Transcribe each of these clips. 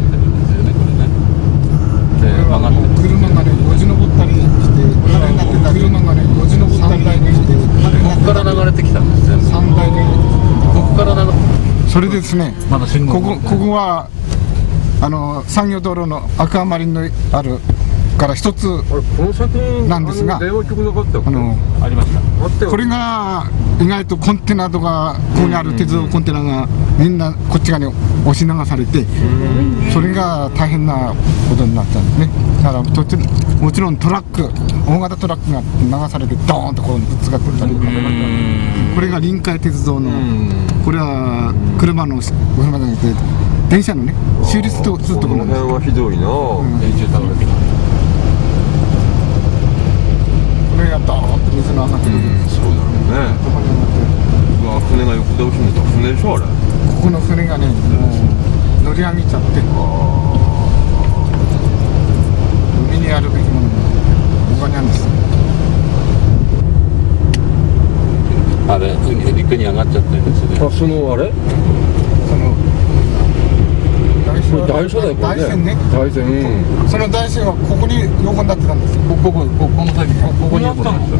がってるんですよね、これね。で、曲がってる。車がね、よじ登ったりして、車がね、よじ登ったりして、ここから流れてきたんです、全部。3台で、ここから流れて。それでですね、まだ信号ここは産業道路のアクアマリンのあるから一つこの先になんですが、電話局なかったっけ？ありました。あったよ。これが意外とコンテナとかここにある鉄道コンテナがみんなこっち側に押し流されて、それが大変なことになったんですね。だからもちろんトラック、大型トラックが流されてドーンとこうぶつかってったり、これが臨海鉄道の、これは車じゃなくて電車のね修理するところなんです。この辺はひどいな。電柱倒れてきた。これがドーンと水の上がってくる。そうだろうね。うわ、船が横倒しになった船でしょあれ。ここの船がね、もう乗り上げちゃって、海にあるべきものが他にあるんです。あれ、陸に上がっちゃってるんですね。あ、そのあれ？そのこれ台車だよ、これね。台船ね。台船。その台船はここに横になってたんですよ。この先、ここにあったんですよ。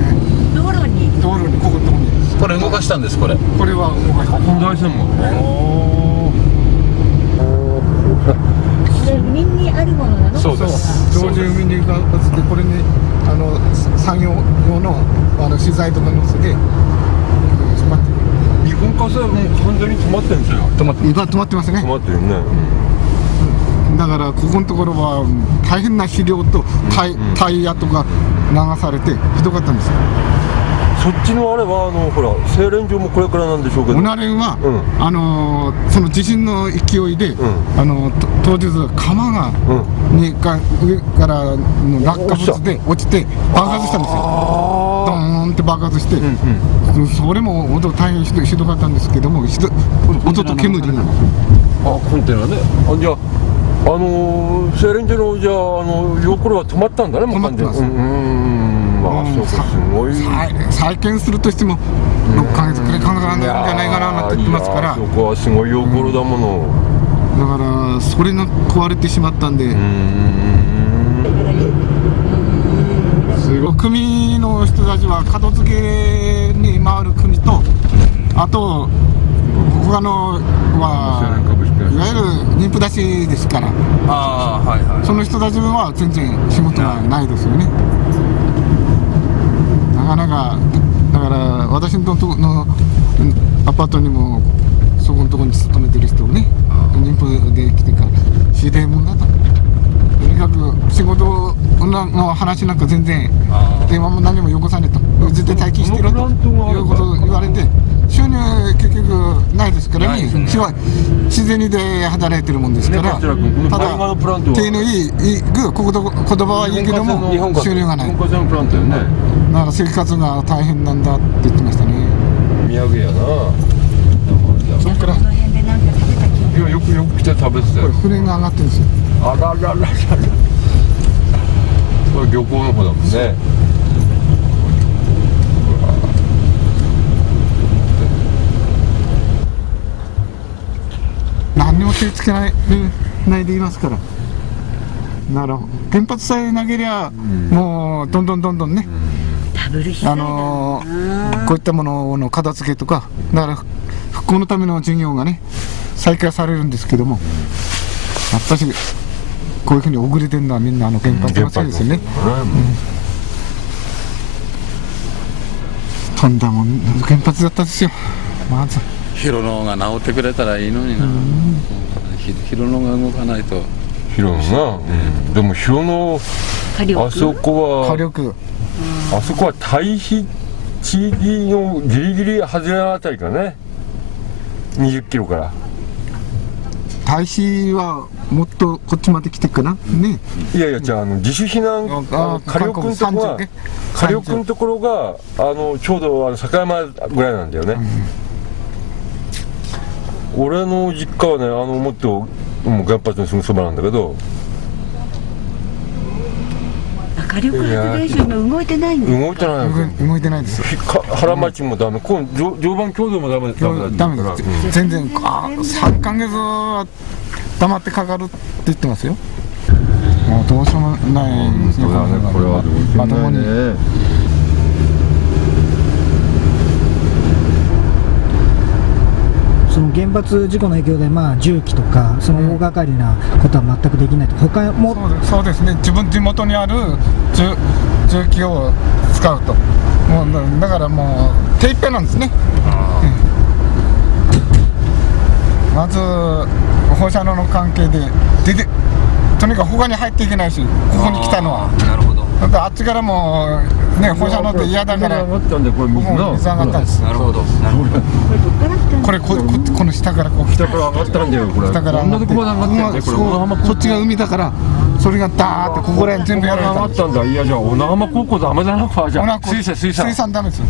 道路にここのとこに。これ動かしたんです、これ。これは動かした。この台船も。これ海にあるものなの？そうです。常時海に浮かばせて、これに作業用の資材とか乗せてしまってる。日本火災はもう完全に止まってるんですよ。今止まってますね。止まってるね。だからここのところは大変な肥料とタイヤとか流されてひどかったんですよ。そっちのあれはほら製錬場もこれからなんでしょうけど。おなれは、その地震の勢いで、当日釜が、上からの落下物で落ちて爆発したんですよ。ドーンって爆発して、それも音大変ひどかったんですけども、音と煙が。コンテナね。じゃあ製錬所のじゃあ横路は止まったんだね。もう完全に。まあそうか、すごい。再建するとしても6ヶ月くらいかかるんじゃないかなって言ってますから。そこはすごい横路だもの。だからそれが壊れてしまったんで。すごい組の人たちは門付けに回る組と、あと他のはいわゆる妊婦出しですから、その人たちは全然仕事がないですよね。なかなかだから私のとこのアパートにもそこのところに勤めてる人をね、妊婦で来てから知り合いもんだと。とにかく仕事の話なんか全然電話も何もよこさねえと、絶対待機してろということを言われて、収入結局ないですからね。自然にで働いてるもんですから、ただ手のいい言葉はいいけども収入がない。だから生活が大変なんだって言ってましたね。土産やな。それからよく来て食べてたよ。船が上がってるんですよ。あらららら。これ漁港の方だもんね。何にも手つけないでいますから。なるほど。原発さえ投げりゃ、もうどんどんね、こういったものの片付けとか、だから復興のための事業がね再開されるんですけども、やっぱりこういうふうに遅れてるのはみんな原発のせいですよね。とんだもん原発だったですよ。まず広野が治ってくれたらいいのにな。広野が動かないと。広野な。でも広野あそこは火力、あそこは対比地域のギリギリ外れのあたりかね。20キロから。大使はもっとこっちまで来てっかなね。いやいや、じゃあ自主避難火力のところが火力のところがちょうど境山ぐらいなんだよね。俺の実家はねもっと原発のすぐそばなんだけど。火力発電所も動いてないんですか？動いてないです。原町もダメ、常磐共同もダメだダメです。全然3ヶ月は溜まってかかるって言ってますよ。もうどうしようもないですね。そうだね、これはどうしようまともにもないね。その原発事故の影響で、まあ、重機とかその大掛かりなことは全くできないと、他もそうですね、自分地元にある重機を使うと、もうだからもう手いっぺんなんですね。まず放射能の関係でとにかく他に入っていけないし、ここに来たのは。なるほど。だってあっちからもね、放射能で嫌だから、上がったんで、これ水な。もう水上がったんです。なるほど。なるほど。これこの下からこう来た下から上がったんだよ、これ。下からこんなとこまで上がってんだよ、これ。小名浜こっちが海だから、それがダーってここら辺全部やられたんです。上がったんだ。いや、じゃあ、小名浜高校ダメだな、じゃあ。水産ダメですよ。